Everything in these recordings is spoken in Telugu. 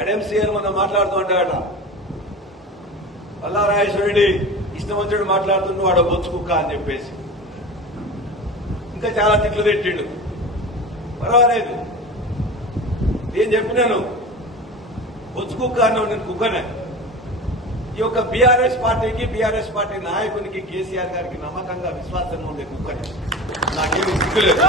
కడెంసీఆర్ మనం మాట్లాడుతూ ఉంటాడట, పల్లారాజేశ్వరుడి ఇష్టం వచ్చాడు మాట్లాడుతుండు వాడు బొచ్చు కుక్క అని చెప్పేసి ఇంకా చాలా తిట్లు తిట్టిండు. పర్వాలేదు, నేను చెప్పినాను బొచ్చు కుక్క అన్నావు, నేను కుక్కనే. ఈ యొక్క బీఆర్ఎస్ పార్టీకి, బీఆర్ఎస్ పార్టీ నాయకునికి, కేసీఆర్ గారికి నమ్మకంగా విశ్వాసంగా ఉండే కుక్కనే, నాకేమి సిగ్గులేదు.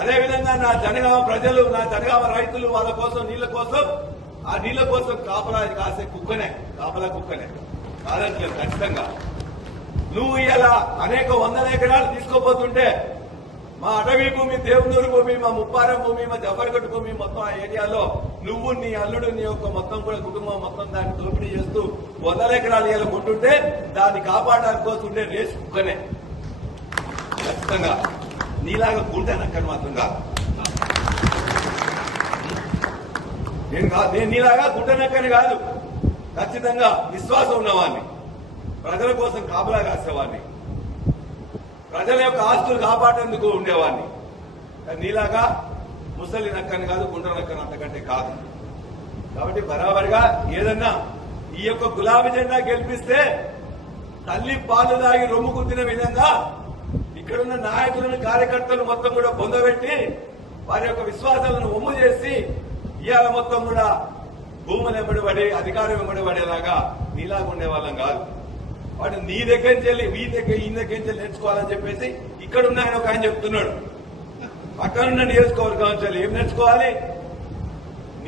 అదేవిధంగా నా జనగామ ప్రజలు, నా జనగామ రైతులు వాళ్ళ కోసం, నీళ్ల కోసం, ఆ నీళ్ల కోసం కాపలా కాసే కుక్కనే, కాపలా కుక్కనే కాదంటలేదు ఖచ్చితంగా. నువ్వు ఇలా అనేక వందల ఎకరాలు తీసుకోపోతుంటే మా అటవీ భూమి, దేవునూరు భూమి, మా ముప్పారం భూమి, మా జఫర్గఢ్ భూమి మొత్తం ఆ ఏరియాలో నువ్వు, నీ అల్లుడు, నీ యొక్క మొత్తం కూడా కుటుంబం మొత్తం దాన్ని దోపిడీ చేస్తూ వందల ఎకరాలు ఇలా కొంటుంటే దాన్ని కాపాడడానికి వస్తుంటే రేసు కుక్కనే ఖచ్చితంగా. నీలాగా గుంటనక్కని మాత్రం కాదు, నేను నీలాగా గుంటనక్కని కాదు. ఖచ్చితంగా విశ్వాసం ఉన్నవాడిని, ప్రజల కోసం కాపలా కాసేవాడిని, ప్రజల యొక్క ఆస్తులు కాపాడేందుకు ఉండేవాడిని. నీలాగా ముసలి నక్కని కాదు, గుండ్ర నక్కని అంతకంటే కాదు. కాబట్టి బరాబరిగా ఏదన్నా ఈ యొక్క గులాబీ జెండా గెలిపిస్తే తల్లి పాలు దాగి రొమ్ము కుద్దిన విధంగా ఇక్కడున్న నాయకులను, కార్యకర్తలు మొత్తం కూడా పొందబెట్టి వారి యొక్క విశ్వాసాలను ఒమ్ము చేసి ఇవాళ మొత్తం కూడా భూములు వెంబడిపడి, అధికారం వెంబడిపడేలాగా నీలాగా ఉండే వాళ్ళం కాదు. వాటి నీ దగ్గర నుంచి వెళ్ళి ఈ దగ్గర నుంచి నేర్చుకోవాలని చెప్పేసి ఇక్కడున్న ఆయన ఒక ఆయన చెప్తున్నాడు. పక్కనున్న నియోజకవర్గం నుంచి ఏం నేర్చుకోవాలి?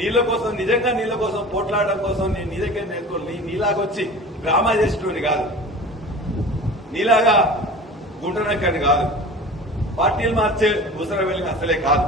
నీళ్ల కోసం, నిజంగా నీళ్ల కోసం పోట్లాడడం కోసం నేను నీ దగ్గర నేర్చుకోవాలి. నీలాగా వచ్చి డ్రామా చేసేటోని కాదు, నీలాగా గుంటనక్కని కాదు, పార్టీలు మార్చే ఉసర వెళ్ళి అసలే కాదు.